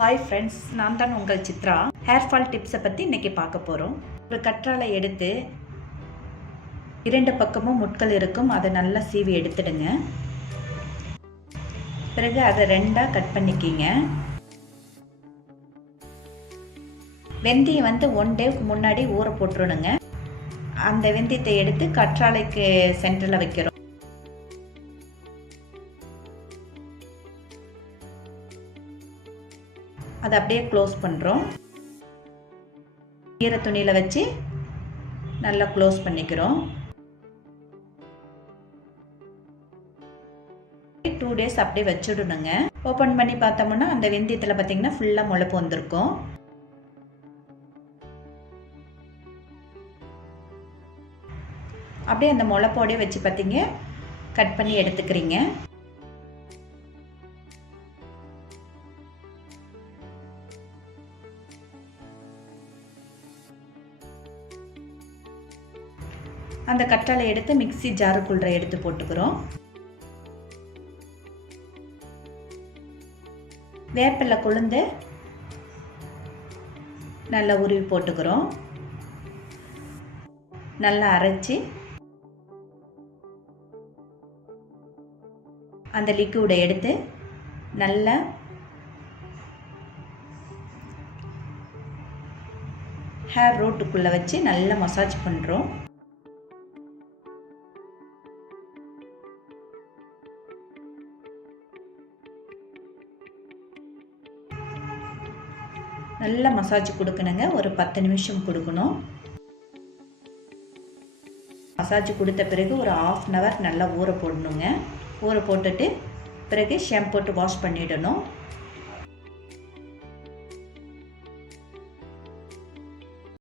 Hi friends, நான் தான் உங்கள் சித்ரா. ஹேர் ஃபால் டிப்ஸை பற்றி இன்றைக்கி பார்க்க போகிறோம். ஒரு கற்றாழை எடுத்து 2 பக்கமும் முட்கள் இருக்கும், அதை நல்லா சீவி எடுத்துடுங்க. பிறகு அதை 2ஆக கட் பண்ணிக்கிங்க. வெந்தயம் 1 டேக்கு முன்னாடி ஊற போட்டுருணுங்க. அந்த வெந்தயத்தை எடுத்து கற்றாழைக்கு சென்டரில் வைக்கிறோம். அதை அப்படியே க்ளோஸ் பண்ணுறோம். ஈர துணியில் வச்சு நல்லா க்ளோஸ் பண்ணிக்கிறோம். 2 டேஸ் அப்படியே வச்சுடணுங்க. ஓப்பன் பண்ணி பார்த்தோம்னா அந்த வெந்தயத்தில் பார்த்தீங்கன்னா ஃபுல்லாக முளைப்பு வந்திருக்கும். அப்படியே அந்த முளைப்போடே வச்சு பார்த்தீங்க கட் பண்ணி எடுத்துக்கிறீங்க. அந்த கற்றாழை எடுத்து மிக்ஸி ஜாருக்குள்ள எடுத்து போட்டுக்கிறோம். வேப்பிலை கொழுந்து நல்லா உருவி போட்டுக்கிறோம். நல்லா அரைச்சி அந்த லிக்விடை எடுத்து நல்லா ஹேர் ரூட்டுக்குள்ளே வச்சு நல்லா மசாஜ் பண்ணுறோம். நல்லா மசாஜ் கொடுக்கணுங்க. ஒரு 10 நிமிஷம் கொடுக்கணும். மசாஜ் கொடுத்த பிறகு ஒரு 1/2 hour நல்லா ஊற போடணுங்க. ஊற போட்டுட்டு பிறகு ஷாம்பு போட்டு வாஷ் பண்ணிடணும்.